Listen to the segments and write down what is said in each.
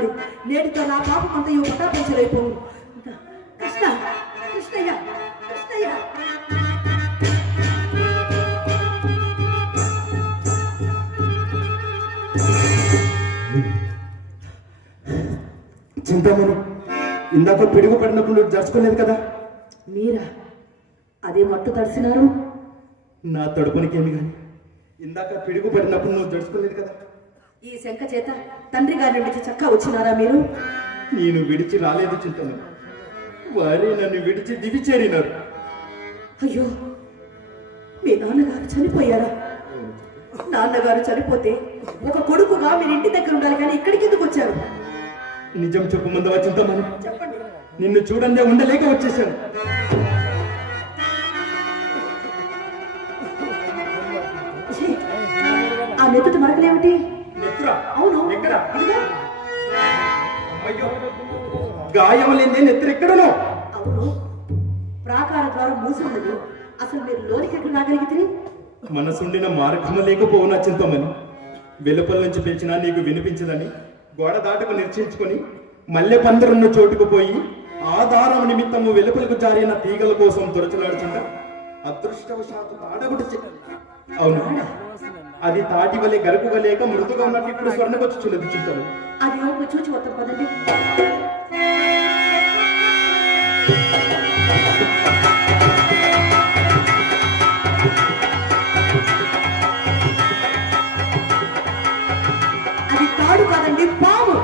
కుమారుడు నేటితో నా పాపం అంతయు పటాపించలేకపోవు. కృష్ణ కృష్ణయ్య కృష్ణయ్య చింతామణి, ఇందాక పిడుగు పడినప్పుడు జరుచుకోలేదు కదా? మీరా? అదే మట్టు తడిసినారు. నా తడుపునికేమి కానీ ఇందాక పిడుగు పడినప్పుడు నువ్వు జరుచుకోలేదు కదా? ఈ శంఖ చేత తండ్రి గారి విడిచి చక్కా వచ్చినారా మీరు? నేను విడిచి రాలేదు చింతామణి, వారే నన్ను విడిచి దివి చేరినారు. అయ్యో, మీ నాన్నగారు చనిపోయారా? నాన్నగారు చనిపోతే ఒక కొడుకుగా మీరు ఇంటి దగ్గర ఉండాలి కానీ ఇక్కడికి ఎందుకు వచ్చారు? నిజం చెప్పు ముందవా చింతామణి, చెప్పండి. నిన్ను చూడండి ఉండలేక వచ్చేసాను. ఆ నెత్తుటి మరకలేమిటి? అవును, ఎక్కడ? గాయం లేని నెత్తరెక్కడనో. అవును, ప్రాకార ద్వారం మూసి ఉన్నది. అసలు మీరు లోనికి ఎక్కడ రాగలిగితే? మనసుండిన మార్గము లేకపోవునా చింతమని, వెలుపల నుంచి పిలిచినా నీకు వినిపించదని గోడ దాటుకు నిర్చయించుకొని మల్లె పందిరున్న చోటుకు పోయి ఆధారం నిమిత్తము వెలుపలకు జారిన తీగల కోసం తొరచులాడుచుంట అదృష్టవశాత్తు తాడగుడి. అవును, అది తాటి వలె గరుకుగా లేక మృదుగా ఉన్నట్టు ఇప్పుడు స్వర్ణకొచ్చుచున్నది చింతలు. అది చూచి వస్తాం పదండి. అది తాడు కాదండి, పాము.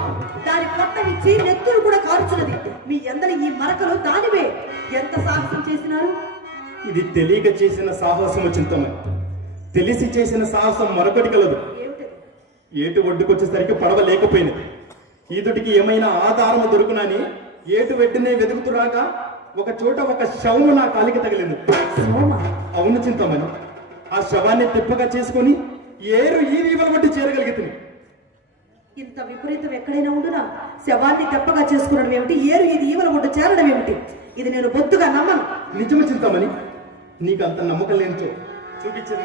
దాని పొట్టనిచ్చి నెత్తురు కూడా కాల్చున్నది. మీ అందరి ఈ మరకలు దానివే. ఎంత సాహసం చేసినారు? ఇది తెలియక చేసిన సాహసము చింతమని, తెలిసి చేసిన సాహసం మరొకటి కలదు. ఏటు ఒడ్డుకొచ్చేసరికి పడవ లేకపోయినది. ఈదుటికి ఏమైనా ఆధారము దొరుకునని ఏటు వెంటనే వెతుకుతురాగా ఒక చోట ఒక శవము నా కాలికి తగిలింది. అవును చింతమని, ఆ శవాన్ని తిప్పగా చేసుకొని ఏరు ఈ వీవల బట్టి చేరగలిగితే. ఇంత విపరీతం ఎక్కడైనా ఉండునా? శవాన్ని తెప్పగా చేసుకునడం ఏమిటి? ఏరు ఇది ఈవల ఒడ్డు చేరడం ఏమిటి? ఇది నేను బొత్తుగా నమ్మను. నిజము చింతమని, నీకు అంత నమ్మకం లేనిచో చూపించేది.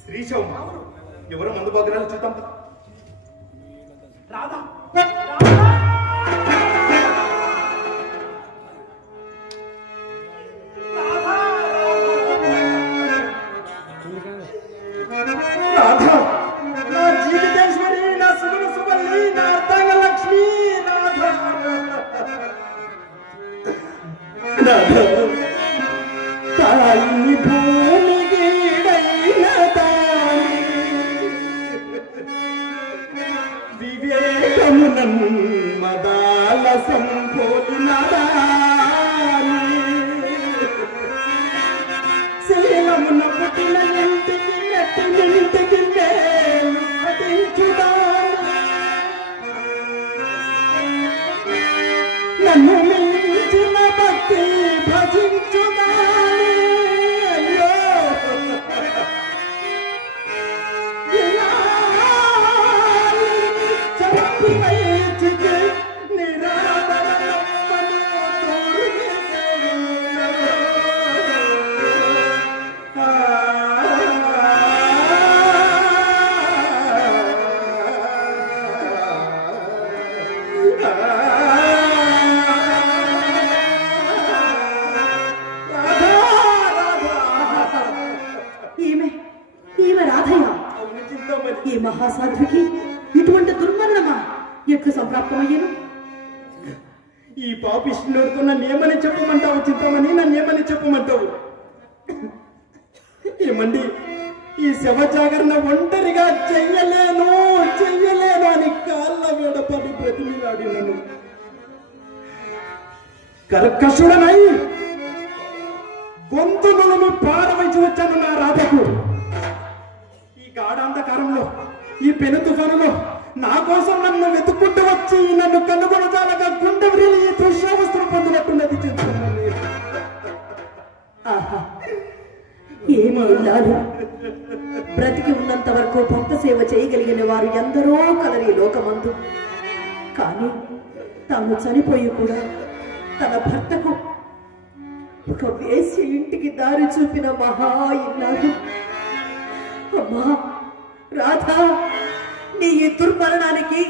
శ్రీశవం ఎవరో మందు బాగ్రాలు చూద్దాం. రాధా రాధా, నా జీవితేశ్వరి, నా సుగుణ సువల్లి, నా అర్థంగ లక్ష్మి రాధా. రాధా, తాయి భూమికి వివేకమునన్ మదాల సంపోతునదాని శీలమున పుట్టిన ఇంటికి మెట్టినింటికి మేలు పఠించుదాని నన్ను మించిన భక్తి భజించుదాని. అయ్యో ఈ మహాసాధ్వికి ఇటువంటి దుర్మరణమా ఎట్లు సంప్రాప్తమయ్యాను? ఈ పాపిష్ఠులతో నన్ను ఏమని చెప్పమంటావు చింతమని? నన్ను ఏమని చెప్పమంటావు? ఏమండి, ఈ శవ జాగరణ ఒంటరిగా చెయ్యలేను అని కాళ్ళ వేడపడి బ్రతిమిలాడినను. కర్కశుడనై ఈ పెను తుఫానులో నా కోసం నన్ను వెతుక్కుంటూ వచ్చి నన్ను కనుగొనజాలగా గుండె విరిగి ఈ దృశ్యావస్థను పొందినట్టున్నది చింతమని. ఆహా, ఏమి ఇల్లాలు! బ్రతికి ఉన్నంత వరకు భక్త సేవ చేయగలిగిన వారు ఎందరో కలరి లోకమందు. కానీ తాను చనిపోయి కూడా తన భర్తకు ఒక వేసి ఇంటికి దారి చూపిన మహా ఇల్లాలు. అమ్మా రాధా, నీ ఈ దుర్మరణానికి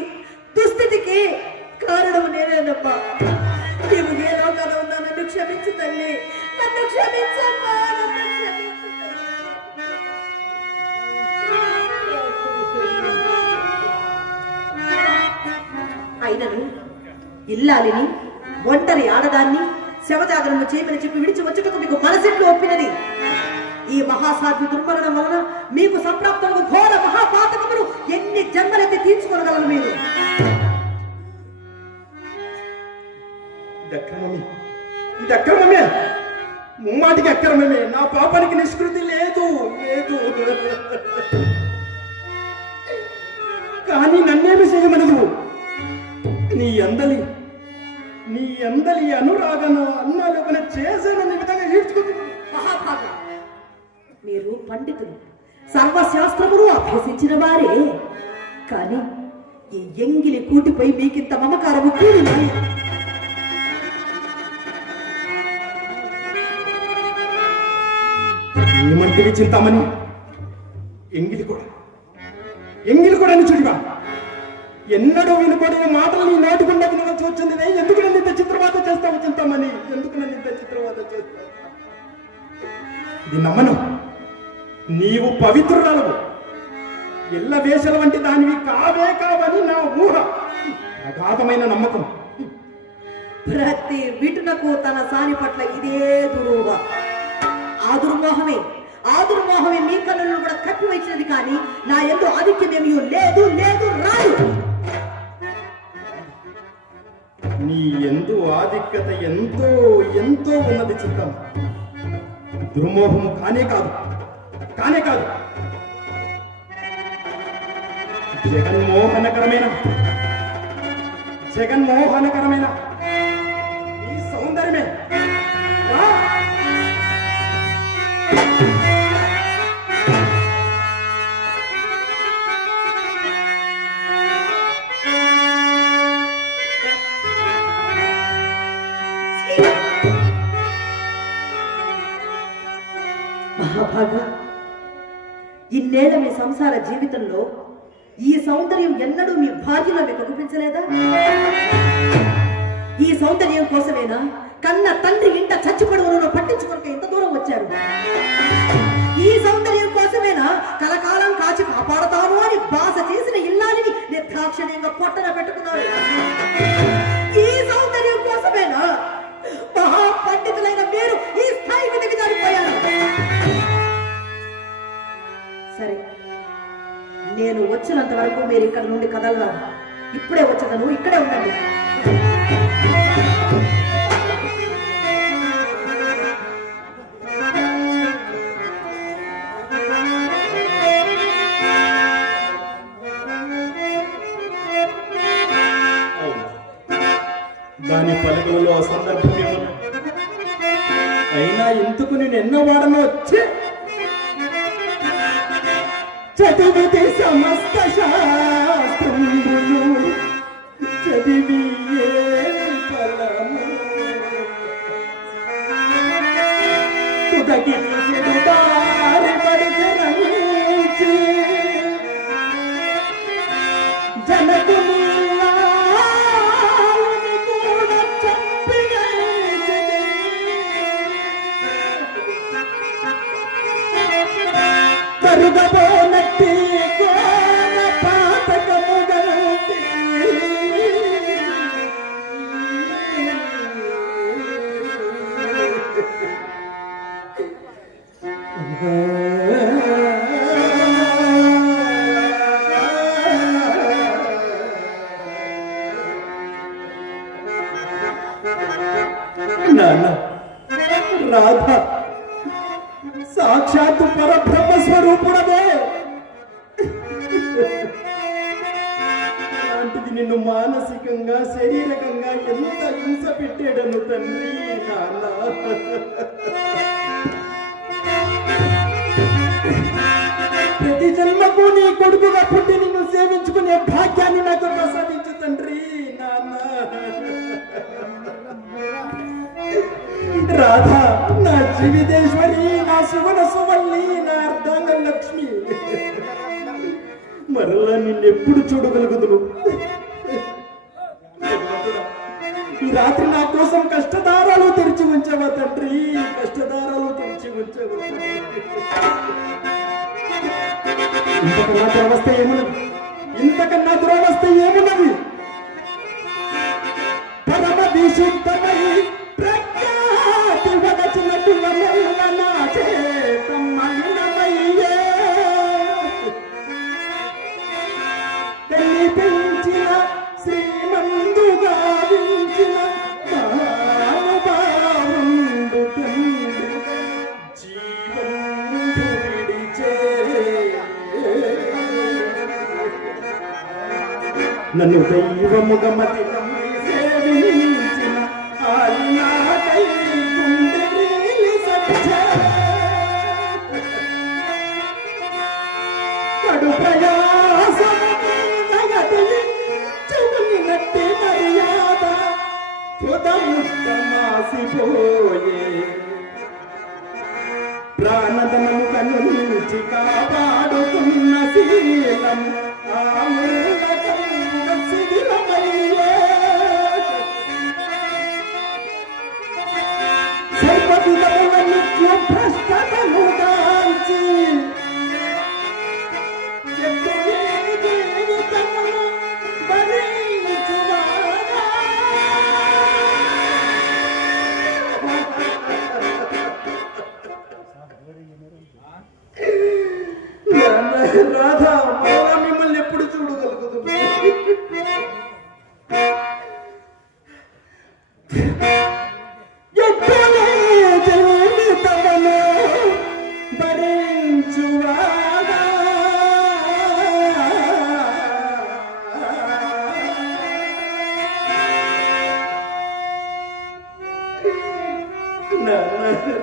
దుస్థితికి కారణం నేనేనమ్మా. నీవు ఏ లోకాన ఉన్నా నన్ను క్షమించు తల్లి, నన్ను క్షమించమ్మా, నన్ను క్షమించు తల్లి. అయినను ఇల్లాలిని, ఒంటరి ఆడదాన్ని శవజాగరణ చేయమని చెప్పి విడిచి వచ్చుటకు మీకు మనసెట్లు ఒప్పినది. ఈ మహాసాధ్వి దుర్మరణం వలన మీకు సంప్రాప్తము ఘోర మహాపాతకములు ఎన్ని జన్మలైతే తీర్చుకోగలరు మీరు. ఇది అక్రమమే, ముమ్మాటికి అక్రమమే. నా పాపానికి నిష్కృతి లేదు లేదు. కానీ నన్నేమి చేయమనదు. నీ అందలి అనురాగన అన్నాలోకన చేశానని విధంగా ఈడ్చుకుంటున్నాను. మహాభాగ, మీరు పండితులు, సర్వశాస్త్రములు అభ్యసించిన వారే. కానీ ఈ ఎంగిలి కూటిపై మీకింత మమకారము కూడినాయి. ఏమంటివి చింతామణి? ఎంగిలి కూడా అని చూడివా? ఎన్నడూ వినపడిన మాటలు నీ నోటికుండా వినవలసి వచ్చింది. ఎందుకు నన్ను ఇంత చిత్రవాత చేస్తావు చింతామణి? ఎందుకు నన్ను ఇంత చిత్రవాత చేస్తావు? ఇది నమ్మను. నీవు పవిత్రురాలవు, ఎల్ల వేషల వంటి దానివి కావని నా ఊహ, అగాధమైన నమ్మకం. ప్రతి విటునకు తన సాని పట్ల ఇదే దురూహ. ఆ దుర్మోహమే మీ కళ్ళను కూడా కప్పివచ్చినది. కానీ నా ఎందు ఆధిక్యమేమీ లేదు లేదు రాదు. నీ ఎందు ఆధిక్యత ఎంతో ఎంతో ఉన్నది చిత్తం. దుర్మోహము కానే కాదు. జగన్మోహనకరమైన ఈ సౌందర్యమే. మహాభాగ, ఇన్నేళ్ల మీ సంసార జీవితంలో ఈ సౌందర్యం ఎన్నడూ మీ భార్యలో మీకు అనిపించలేదా? ఈ సౌందర్యం కోసమేనా కన్న తండ్రి ఇంట చచ్చిపడువను పట్టించుకుంటే ఇంత దూరం వచ్చారు? ఈ సౌందర్యం కోసమేనా కలకాలం కాచి కాపాడతాను అని బాస చేసిన ఇల్లాలిని నిర్దాక్షిణ్యంగా పొట్టన పెట్టుకున్నారు? ఈ సౌందర్యం కోసమేనా మహాపండితులైన మీరు ఈ స్థాయికి దిగజారిపోయారు? సరే, నేను వచ్చినంత వరకు మీరు ఇక్కడ నుండి కదలరా. ఇప్పుడే వచ్చదను, ఇక్కడే ఉండండి. దాని పలుకులలో సందర్భం అయినా ఎందుకు నేను ఎన్నో వాడను వచ్చి చదివితే సమస్త శాస్త్రములు చదివి ఏ ఫలము తుదకి దారి పడిచి జనకులు కూడా చంపిన తరుగబోనట్టి నిన్ను మానసికంగా శారీరకంగా ఎంత హింస పెట్టాడను తండ్రి నాన్న. ప్రతి జన్మకు నీ కొడుకుగా పుట్టి నిన్ను సేవించుకునే భాగ్యాన్ని నాకు ప్రసాదించు తండ్రి నాన్న. రాధా నా జీవితేశ్వరి, నా సువన సువల్లి, నా అర్ధాంగ లక్ష్మి, మరలా నిన్నెప్పుడు చూడగలుగుదును? ఈ రాత్రి నా కోసం కష్టదారాలు తెరిచి ఉంచావా తండ్రి, కష్టదారాలు తెరిచి ఉంచావా? ఇంతకన్నా దురవస్థ ఏమున్నది? ఇంతకన్నా దురవస్థ ఏమున్నది? పరమ విశుద్ధమై ప్రఖ్యాతి వదచినట్టు నా చేతమలినమయ్యే కనిపించిన శ్రీమందుగా వించిన మహానుభావుండు తండ్రి జీవంబు విడిచే నన్ను దైవముగా మతి నమ్మి సేవించిన ఆనాటై గుండె సత్య కడు ప్రయాసమునట్టి మర్యాద తుదముష్టమాసిపోయే ప్రాణదమము కనుంచి కాపాడుతున్న శీలం రాధా మరలా మిమ్మల్ని ఎప్పుడు చూడగలుగుతుంది?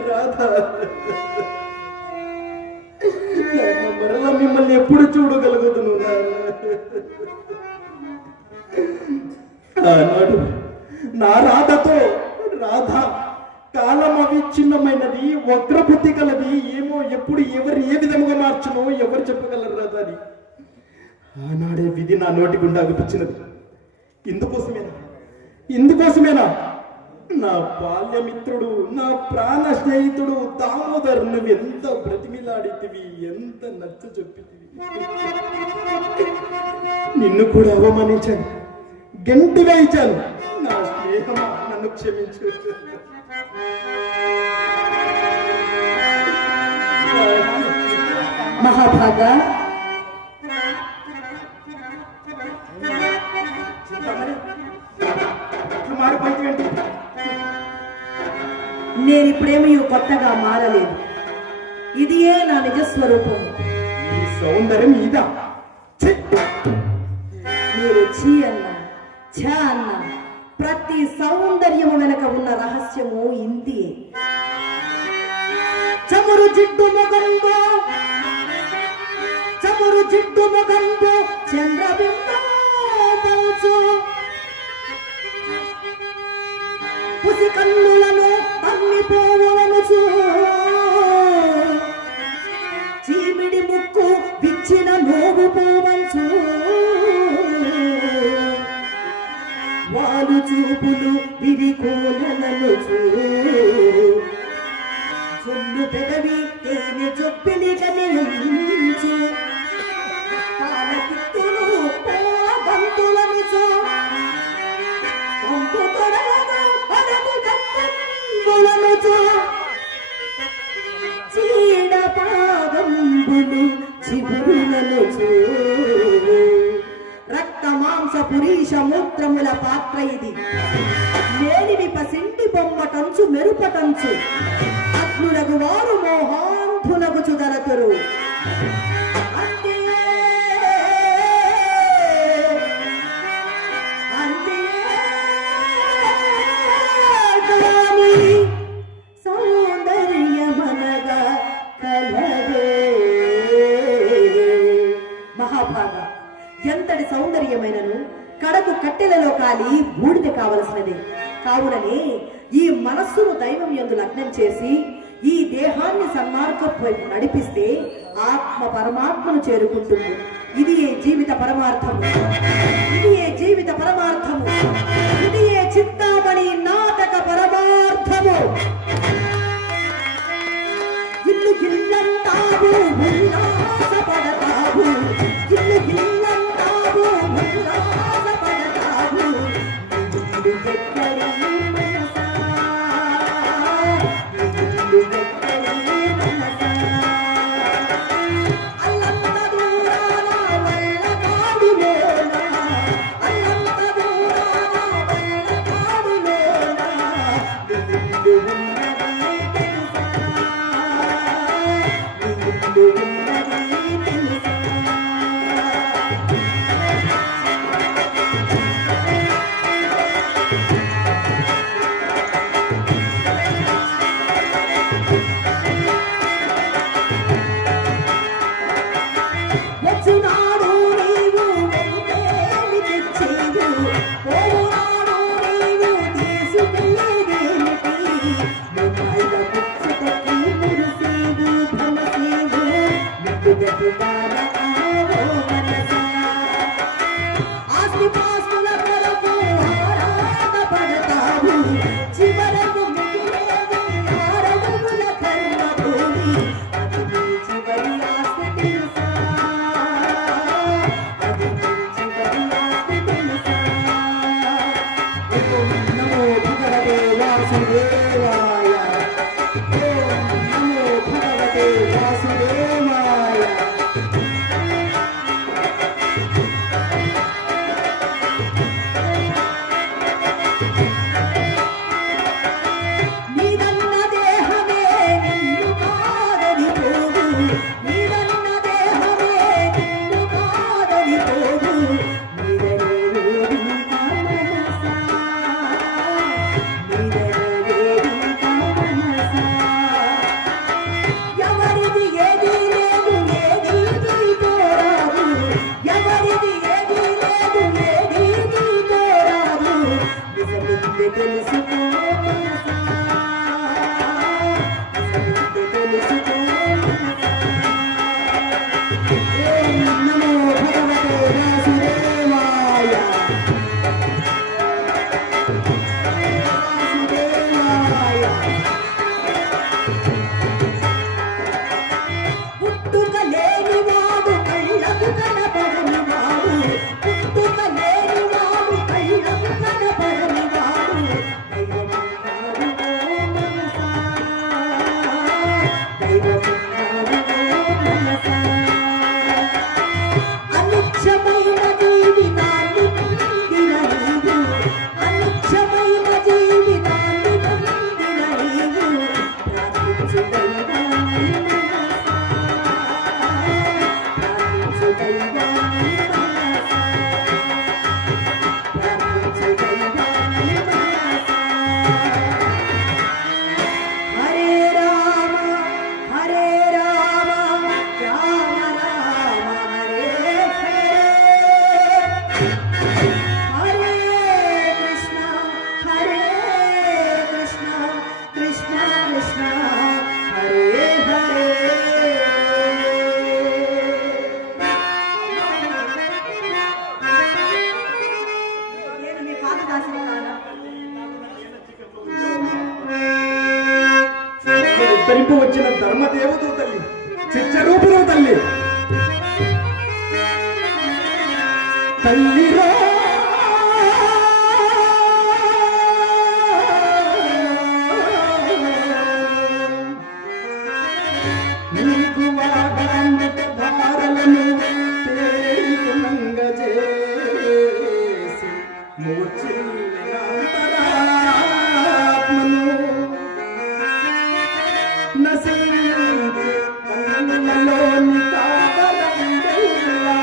రాధా మరలా మిమ్మల్ని ఎప్పుడు చూడగలుగుతును? ఆనాడు నా రాధతో రాధ కాలం అవిచ్ఛిన్నమైనది, వక్రబుద్ధి కలది, ఏమో ఎప్పుడు ఎవరు ఏ విధముగా మార్చునో ఎవరు చెప్పగలరు రాధా అని ఆనాడే విధి నా నోటి గుండా అగుపించినది. ఇందుకోసమేనా నా బాల్యమిత్రుడు, నా ప్రాణ స్నేహితుడు దామోదర్ నువ్వు ఎంత బ్రతిమిలాడితివి, ఎంత నచ్చ చెప్పితివి. నిన్ను కూడా అవమానించాను, గంటి వేయించాను. నా స్నేహమా, నన్ను క్షమించు. మహాభాగా నేనిప్పుడేమీ కొత్తగా మారలేదు. ఇదియే నా నిజస్వరూపం. ఈ సౌందర్యం ఇదా? మీరు ఛీ అన్న ఛ అన్న ప్రతి సౌందర్యము వెనక ఉన్న రహస్యము ఇంతియే. చమురు జిడ్డు మొగంబో చంద్రబింబు పుసి కన్నులను అన్ని పోవులను చీమిడి ముక్కు విచ్చిన నోగు పోవంచు వాలు చూపులు విరికోలను జొల్లు పెదవి తేనె చొప్పిలి కనిపించు పాలకిత్తులు పోగంతులను కొంపు తొడగను పదము కత్తంబులను చీడ పాదంబులు చిగురులను రక్త మాంస పురీష మూత్రముల పాత్ర ఇది. లేనివి పసిండి బొమ్మటంచు మెరుపటంచు అగ్నులకు వారు మోహాంధునకు చుదరతురు. ఎంతటి సౌందర్యమైనను కడకు కట్టెలలో కాలి బూడిద కావలసినదే. కావుననే ఈ మనస్సును దైవం యందు లగ్నం చేసి ఈ దేహాన్ని సన్మార్గపు వైపు నడిపిస్తే ఆత్మ పరమాత్మను చేరుకుంటుంది. ఇది ఏ జీవిత పరమార్థము, ఇది ఏ జీవిత పరమార్థము, ఇది ఏ చింతామణి నాటక పరమార్థము. ఇల్లు గిల్లంటావు ఉల్లాసపడతావు, ఇల్లు గిల్లంటావు ఉల్లాసపడతావు. ఇల్లు ఎక్కడి మనసా, ఇల్లు ఎక్కడి మనసా. అల్లంత దూరాన వల్లకాడులోన, అల్లంత దూరాన వల్లకాడులోన ఇల్లు ఉన్నది తెలుసా, ఇల్లు ఉన్నది తెలుసా. వచ్చునాడు నీవు వెంటేమి తెచ్చేవు, పోవునాడు నీవు తీసుకెళ్ళేదేమిటి. ముమ్మాయిల ముచ్చుటకి మురిసేవు భ్రమసేవు, ముద్దుగట్టుగాన ఆవో మనసా. ఆస్తిపాస్తుల కొరకు ఆరాటపడతావు, చివరకు మిగిలేవు ఆరడుగుల కర్మభూమి. అది నీ చివరి ఆస్తి తెలుసా, అది నీ చివరి ఆస్తి తెలుసా. ఓం నమో భగవతే వాసుదేవాయ, ఓం నమో భగవతే వాసుదేవాయ. నీదన్న దేహమే నిన్ను కాదని పోవు, నీదన్న దేహమే నిన్ను కాదని పోవు. నీదనేది మనసా, నీదనేది మనసా. ఎవరిది ఏది లేదు, ఏది నీకోరాదు, ఎవరిది ఏది లేదు, ఏది నీకోరాదు. నిజమిది తెలుసుకో మనసా, నిజమిది తెలుసుకో మనసా. ఓం నమో భగవతే వాసుదేవాయ, వాసుదేవాయ. పుట్టుక లేనివాడు కళ్ళకు కనపడనివాడు, పుట్టుక లేనివాడు కళ్ళకు కనపడనివాడు. దైవమున్నాడు ఓ మనసా, దైవమున్నాడు ఓ మనసా. అనిత్యమైన జీవితాన్ని పొందిన నీవు, అనిత్యమైన జీవితాన్ని పొందిన నీవు. ప్రార్థించు దైవాన్ని మనసా, ప్రార్థించు దైవాన్ని మనసా, ప్రార్థించు దైవాన్ని మనసా. హరే రామ హరే రామ, రామ రామ హరే హరే. హరే కృష్ణ హరే కృష్ణ, కృష్ణ కృష్ణ హరే హరే. నేను మీ పాదదాసిని కాదా? ఉద్ధరింపు వచ్చిన ధర్మదేవత తల్లి, చిచ్చరూపులు తల్లి. తల్లిరా నీకు వాగాంత ధారలను తేలినంగజేసి మూర్ఛిల్లిన అంతరాత్మను నశించి కన్నులలోని తాపరంగల్లా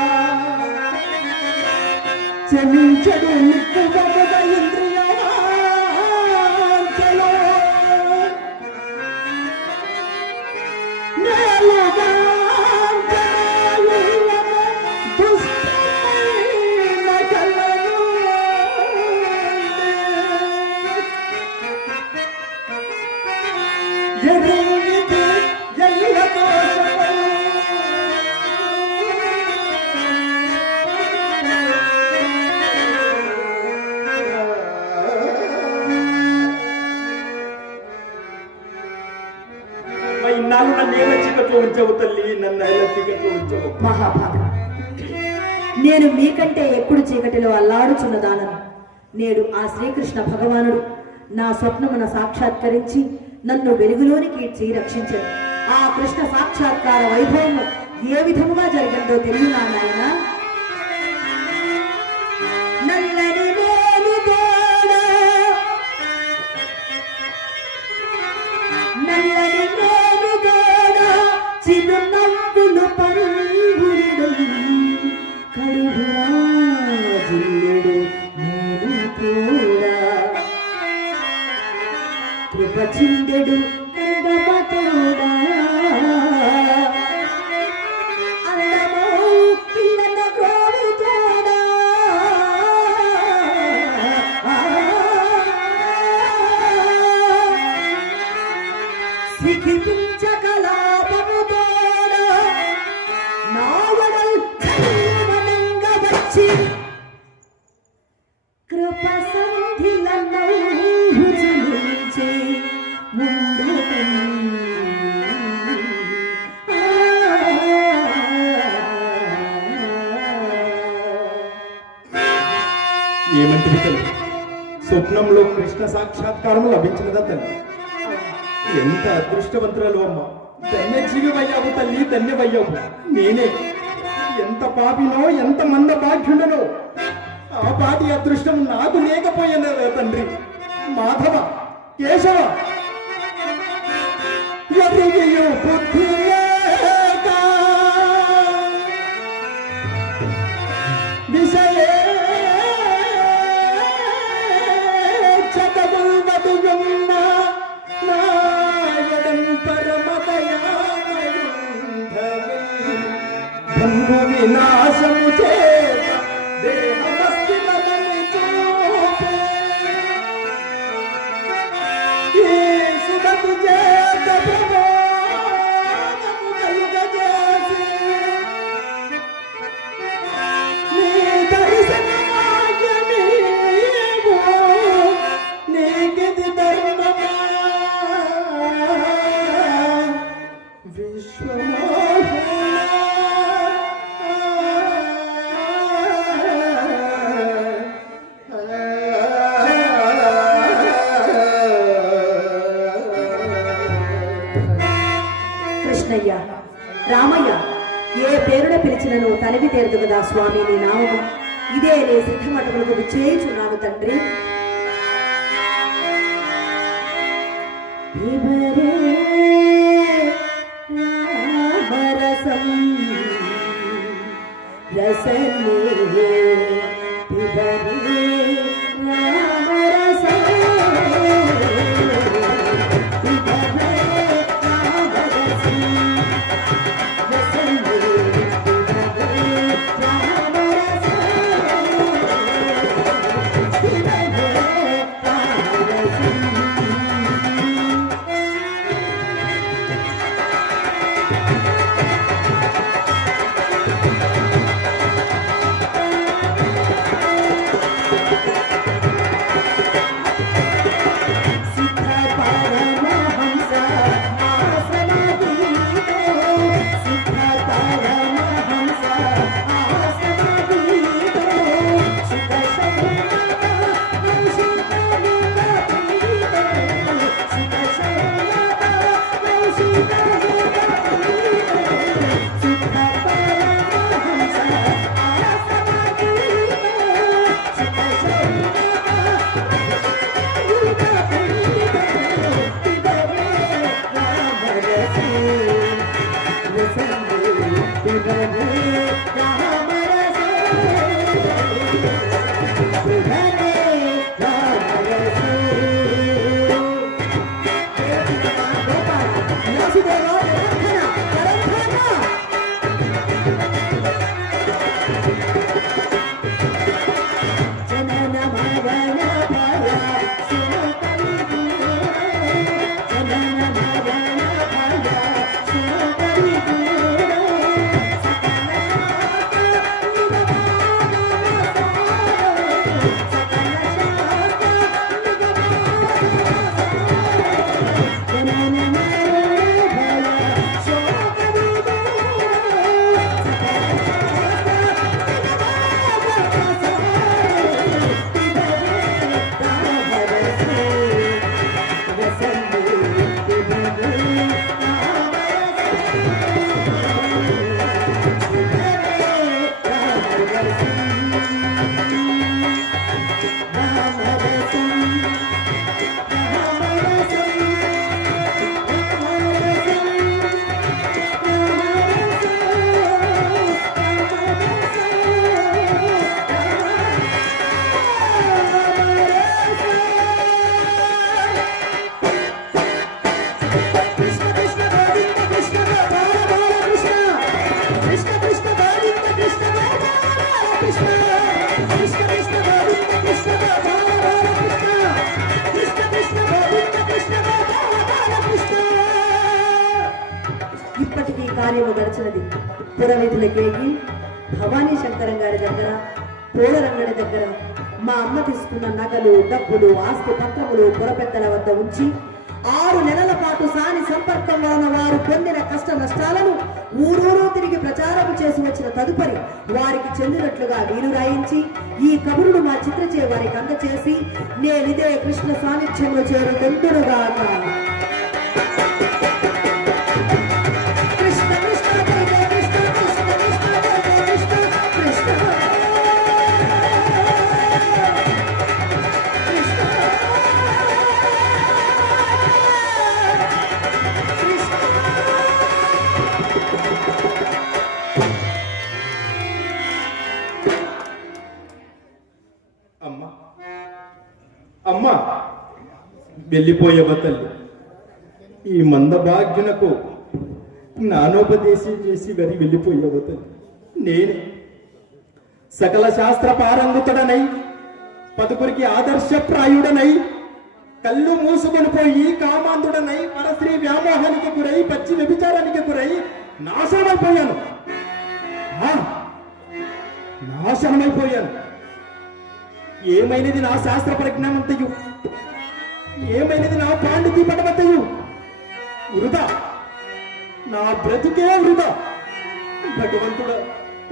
చెమించడు నిప్పువగ ఇంద్రియాచలో నేలగా దుష్టమైన చీకట్లో ఉంచావు తల్లి, నన్ను ఎలా చీకట్లో ఉంచావు. మహాభాగ, నేను మీకంటే ఎక్కుడు చీకటిలో అల్లాడుచున్నదానను. నేడు ఆ శ్రీకృష్ణ భగవానుడు నా స్వప్నమున సాక్షాత్కరించి నన్ను వెలుగులోనికి ఇచ్చి రక్షించాడు. ఆ కృష్ణ సాక్షాత్కార వైభవం ఏ విధముగా జరిగిందో తెలియనా నాయన? నల్లని వేలు గోడ, నల్లని వేలు గోడ, చిరునవ్వులు పరుగుడు, కడుగురా జిల్లుడు నేను కూడా, కృప చిందెడు కృపతోడా, అందమౌ పిల్లన గోవితోడా, సిఖిపించకలాపముతోడా, నావడల్ చల్లుమనంగ వచ్చి కృప సంధిలను రుచులించి ముందు ఏమంటిది తల్లి? స్వప్నంలో కృష్ణ సాక్షాత్కారం లభించినదా తల్లి? ఎంత అదృష్టవంతురాలు అమ్మ. ధన్యజీవయ్యావు తల్లి, ధన్యమయ్యావు. నేనే ఎంత పాపినో, ఎంత మంద భాగ్యుడనో. ఆ పాటి అదృష్టం నాకు లేకపోయినదా తండ్రి? మాధవ, కేశవ, ఎరిగియు బుద్ధి లేక విషయేచ్ఛతగుల్వదుయున్న నాయడం పరమదయామయుంధవే, బంధు వినాశము చేత దేహమస్తిమలని చూపే, ఈ సుగతి చేత ప్రమోదము కలుగజేసి, నీ దర్శనమాయ నీవు, నీకిది ధర్మమా కృష్ణయ్య, రామయ్య, ఏ పేరున పిలిచినను తనివి తీరదు కదా స్వామి నీ నామము. ఇదే నీ సిద్ధమటములకు విచ్చేయుచున్నాను తండ్రి. వివరే రామరసం రసనే, వివరే రామరసం, వివరే రామరసం రసనే, వివరే రామరసం, వివరే రామరసం. కృష్ణ కృష్ణ కృష్ణ గోవింద కృష్ణ గోపాల కృష్ణ కృష్ణ కృష్ణ గోవింద కృష్ణ గోపాల కృష్ణ. ఇప్పటికీ కార్యము గడిచినది. పురవిధులకేగి భవానీ శంకరం గారి దగ్గర, పోలరంగడి దగ్గర మా అమ్మ తీసుకున్న నగలు, డబ్బులు, ఆస్తి పత్రములు పురపెద్దల వద్ద ఉంచి 6 నెలల పాటు సాని సంపర్కం వలన వారు పొందిన కష్ట నష్టాలను ఊరూరు తిరిగి ప్రచారం చేసి వచ్చిన తదుపరి వారికి చెందినట్లుగా వీలు రాయించి ఈ కబురును మా చిత్రచే వారికి అందచేసి నేనిదే కృష్ణ సాన్నిధ్యంలో చేరుకుంటునుగా. కృష్ణ కృష్ణ జయ జయ కృష్ణ కృష్ణ కృష్ణ జయ జయ కృష్ణ కృష్ణ అమ్మా అమ్మా వెళ్ళిపోయేవ తల్లి, ఈ మందభాగ్యునకు జ్ఞానోపదేశం చేసి వరి వెళ్ళిపోయేవ తల్లి. నేను సకల శాస్త్ర పారంగుతుడనై, పదుగురికి ఆదర్శప్రాయుడనై, కళ్ళు మూసుకొని పోయి కామాంధుడనై, పరశ్రీ వ్యామోహానికి గురై, పచ్చి వ్యభిచారానికి గురై నాశనమైపోయాను. నాశనమైపోయాను. ఏమైనది నా శాస్త్ర పరిజ్ఞానంతయు, ఏమైనది నా పాండితీ పటమంతయు వృధా, నా బ్రతుకే వృధా. భగవంతుడా,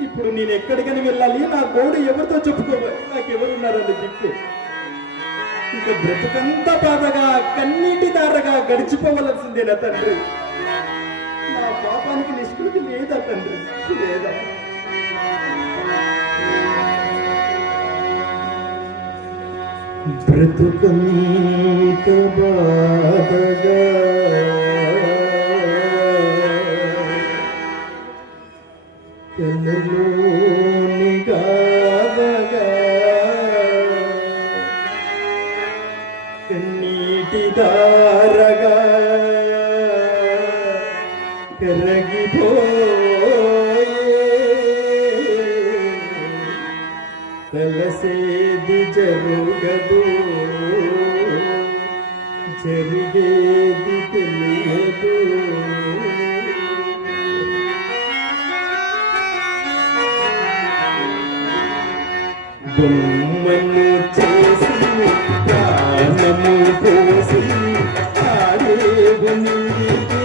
ఇప్పుడు నేను ఎక్కడికని వెళ్ళాలి? నా గోడు ఎవరితో చెప్పుకోవాలి? నాకెవరున్నారని దిక్కు. ఇక బ్రతుకంతా బాధగా, కన్నీటి దారగా గడిచిపోవలసిందేనా తండ్రి? నా పాపానికి నిష్కృతి లేదా తండ్రి? లేదా? బ్రతుకంత బాధగా కలలోని గావగా కన్నీటి దారగా కరగిపోయే తలసేది జరుగదు, జరిగేది తెలియదు. బొమ్మను చేసి ప్రాణము పోసి ఆడేవు నీకి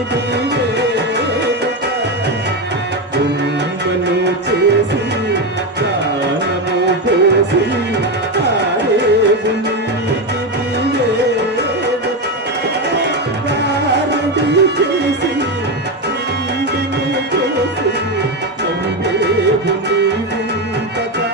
బొమ్మను చేసి ప్రాణము పోసి ఆడేవు నీకి వారడి చేసి నిండిని పోసి నమ్మేవు నీవుంటగా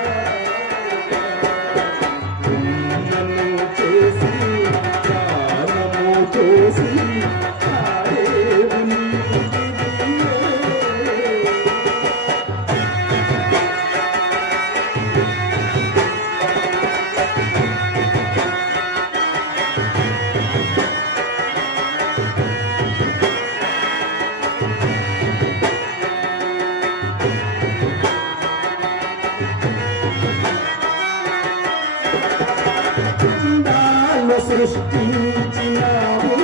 సృష్టించినావు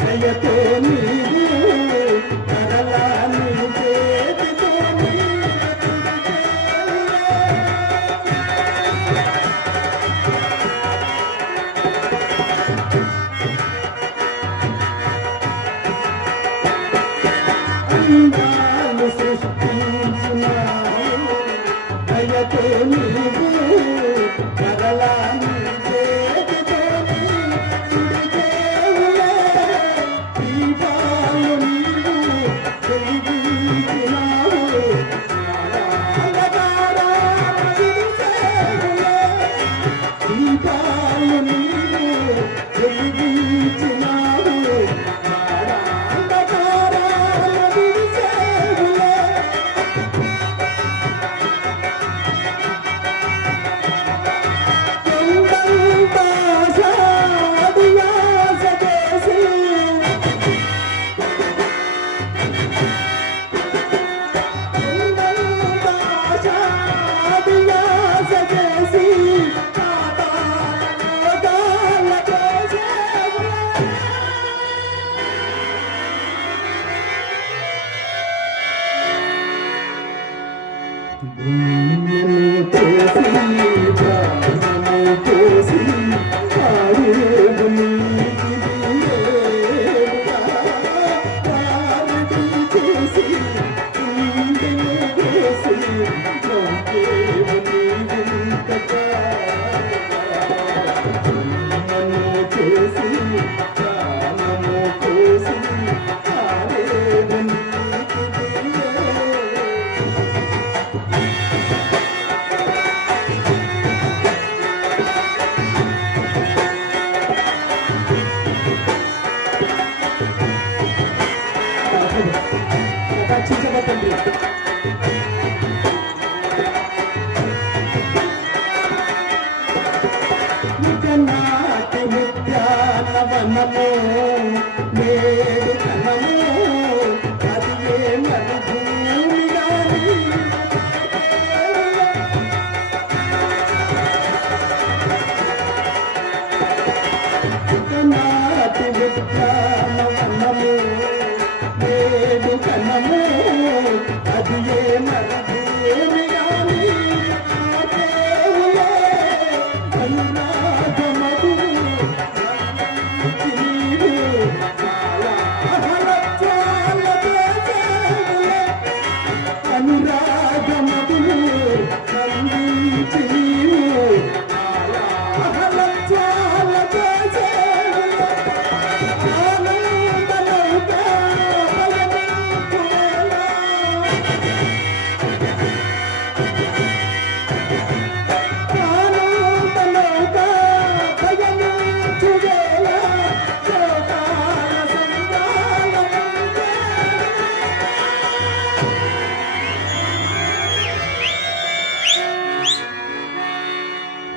దయతో నీవు కరలా నీ చేతితో అందాలు సృష్టించినావు దయతో నీవు కరలా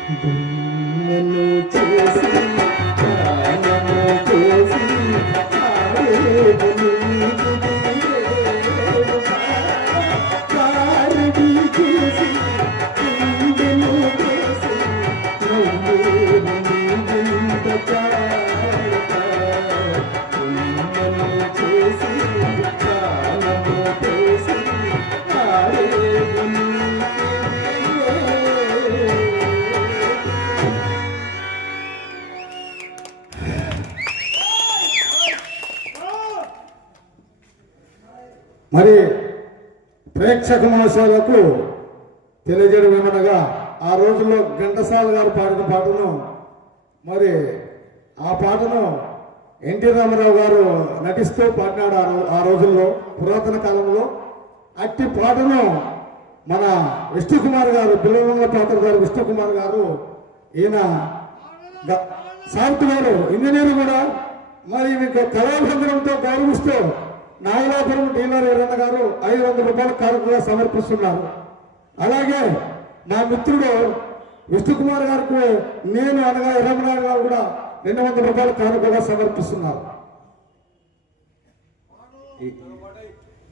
దుమ్మను చేసి గానము చేసి ఆడేది నీకు తీరేడుగా. కారడి చేసి గుండెను చేసి నవ్వేది నీవెంత చాలక. దుమ్మను చేసి గానము చేసి ఆడేది నీకు తీరేడుగా. మరి ప్రేక్షక మహాశయులకు తెలియజేయడం ఏమనగా ఆ రోజుల్లో ఘంటసాల గారు పాడిన పాటను మరి ఆ పాటను ఎన్టీ రామారావు గారు నటిస్తూ పాడినాడు ఆ రోజుల్లో పురాతన కాలంలో. అట్టి పాటను మన విష్ణుకుమార్ గారు బిల్లవంగ పాత్ర గారు విష్ణుకుమార్ గారు ఈయన సాఫ్ట్వేర్ ఇంజనీర్ కూడా మరి మీకు కళాభంగంతో గౌరవిస్తూ నాగలాపురం డీలర్ వీరన్న గారు 500 రూపాయల కానుకగా సమర్పిస్తున్నారు. అలాగే నా మిత్రుడు విష్ణుకుమార్ గారికి నేను అనగా ఎర్రమనాయుడు గారు కూడా 200 రూపాయల కానుకగా సమర్పిస్తున్నారు.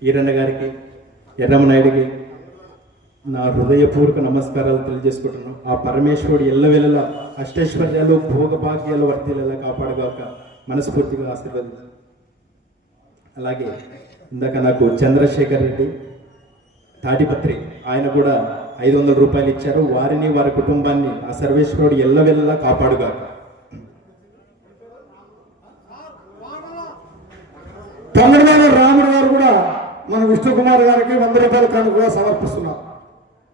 ఈరన్న గారికి ఎర్రమనాయుడికి నా హృదయపూర్వక నమస్కారాలు తెలియజేసుకుంటున్నాను. ఆ పరమేశ్వరుడు ఎల్లవెల్లలా అష్టైశ్వర్యాలు భోగభాగ్యాలు వర్తిల్లేలా కాపాడుగాక మనస్ఫూర్తిగా ఆశీర్వదించారు. అలాగే ఇందాక నాకు చంద్రశేఖర్ రెడ్డి తాడిపత్రి ఆయన కూడా 500 రూపాయలు ఇచ్చారు. వారిని వారి కుటుంబాన్ని ఆ సర్వేశ్వరుడు ఎల్లవెల్లలా కాపాడుగాక. తంగడివారి రాముడు గారు కూడా మన విష్ణుకుమార్ గారికి 100 రూపాయల కానుకగా సమర్పిస్తున్నారు.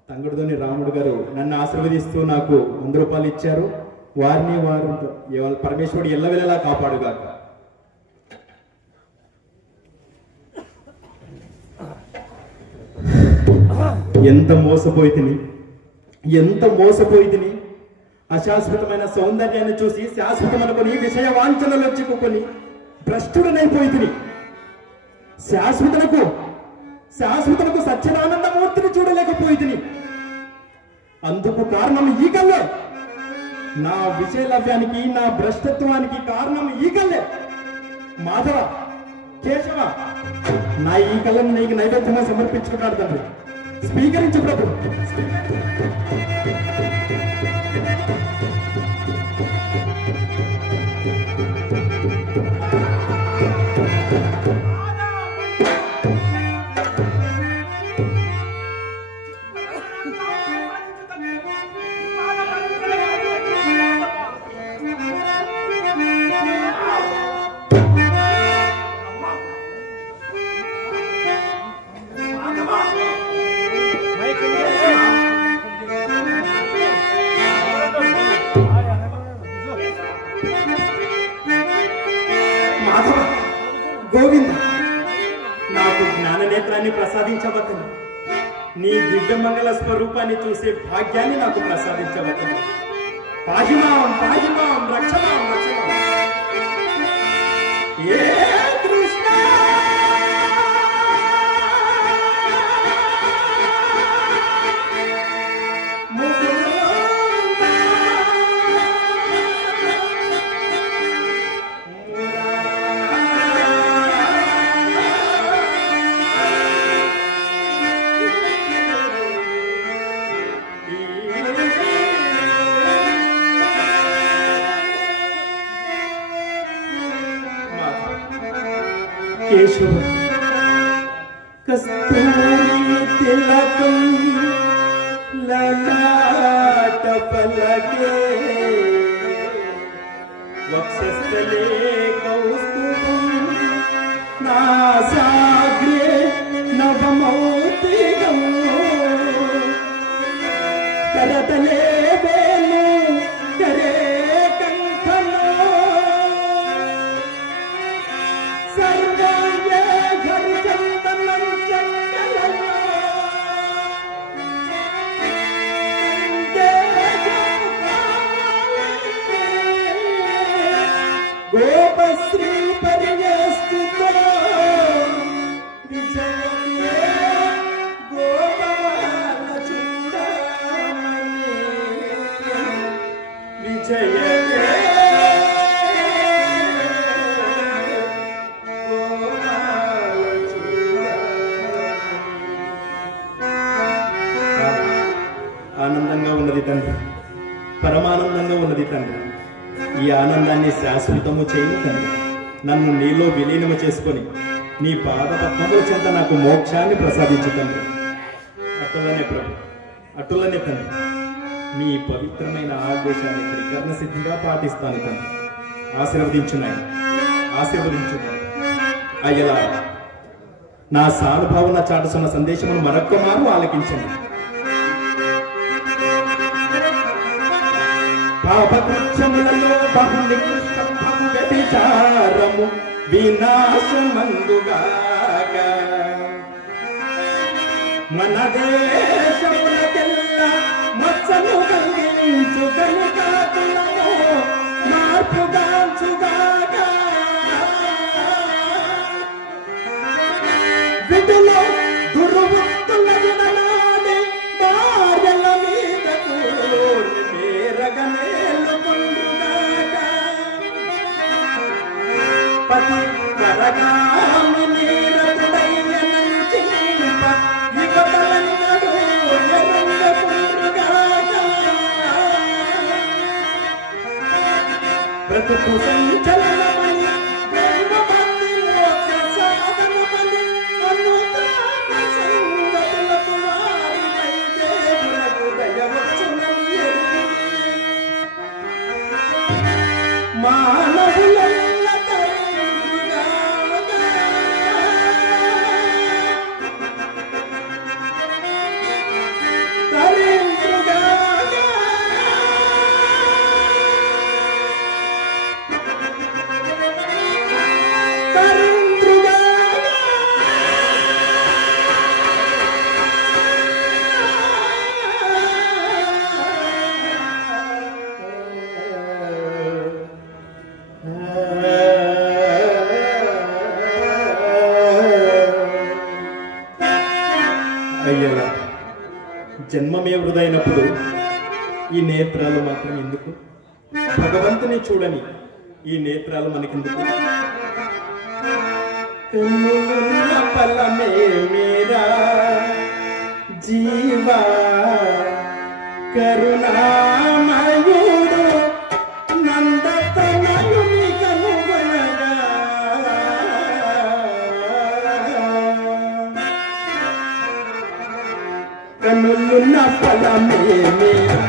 తంగడుదోని రాముడు గారు నన్ను ఆశీర్వదిస్తూ నాకు 100 రూపాయలు ఇచ్చారు. వారిని వారు పరమేశ్వరుడు ఎల్లవెల్లలా కాపాడుగాక. ఎంత మోసపోయి తిని అశాశ్వతమైన సౌందర్యాన్ని చూసి శాశ్వతమనుకొని విషయ వాంఛనలో చిక్కుకొని భ్రష్టుడనైపోయి తిని శాశ్వతలకు సత్యనానందమూర్తిని చూడలేకపోయి తిని. అందుకు కారణం ఈగల్లే. నా విషయలవ్యానికి నా భ్రష్టత్వానికి కారణం ఈగల్లే. మాధవ, కేశవ, నా ఈ కళ్ళను నీకు నైవేద్యంగా సమర్పించుకున్నాడు తండ్రి. స్వీకరించు ప్రభు. మాధవ, గోవింద, నాకు జ్ఞాన నేత్రాన్ని ప్రసాదించవద్దని, నీ దివ్యమంగళ స్వరూపాన్ని చూసే భాగ్యాన్ని నాకు ప్రసాదించవద్దని. పాహిమాం పాహిమాం రక్షమాం రక్షమాం. ఏ కృష్ణ కేశవ కస్తూరి తిలకం లలాట పలకే వక్షస్థలే కౌస్తుభం నాసాగ్రే నవమౌక్తికం కరతలే వేణు కరే కంఠమో సర్వాయ ఘర్షంతనం చంచలమో గోపశ్రీ పరివేష్టితో విజయమే గోపాల చూడమని చేయదే గోపాల ఆనందంగా ఉన్నది తండ్రి, పరమానందంగా ఉన్నది తండ్రి. ఈ ఆనందాన్ని శాశ్వతము చేయు తండ్రి. నన్ను నీలో విలీనము చేసుకొని నీ పాద పద్మముల చెంత నాకు మోక్షాన్ని ప్రసాదించు తండ్రి. అటులనే ప్రభు, అటులనే తండ్రి, మీ పవిత్రమైన ఆదేశాన్ని త్రికరణ సిద్ధిగా పాటిస్తాను తండ్రి. ఆశీర్వదించున్నాయి, ఆశీర్వదించున్నాయి. అయ్యలా నా సానుభావన చాటుతున్న సందేశమును మరొక్క మారు ఆలకించండి. పాపకృత్యములలో బహునికృష్టము వ్యభిచారము వినాశమందుగాక మన దేశములకెల్ల మచ్చను కలిగించు కనుకాకులను మార్పుగాంచుగాక విటులో దుర్వృత్తుల గుణనాడి భార్యల మీదకు మేరగనేలుకుండుగాక పతి కరగామి నీరతుడయ్యనను చింప ఇకతలన్నడు ఎరుంగకుండుగాక బ్రతుకు సంచలనమని ప్రేమభక్తి మోక్ష సాధనమని అనుతాన సంగతులకు వారిపై దేవులకు దయవచ్చునని ఎరిగి మానవులెల్ల తరించుగాక. తరించుగాక. అయ్యలా జన్మమే వృధైనప్పుడు ఈ నేత్రాలు మాత్రం ఎందుకు? భగవంతుని చూడని ఈ నేత్రాలు మనకెందుకు? కన్నులున్న ఫలమే మీరా జీవా కరుణామయుడు నందతనయుని కనుగొనగా కన్నులున్న ఫలమే మీరా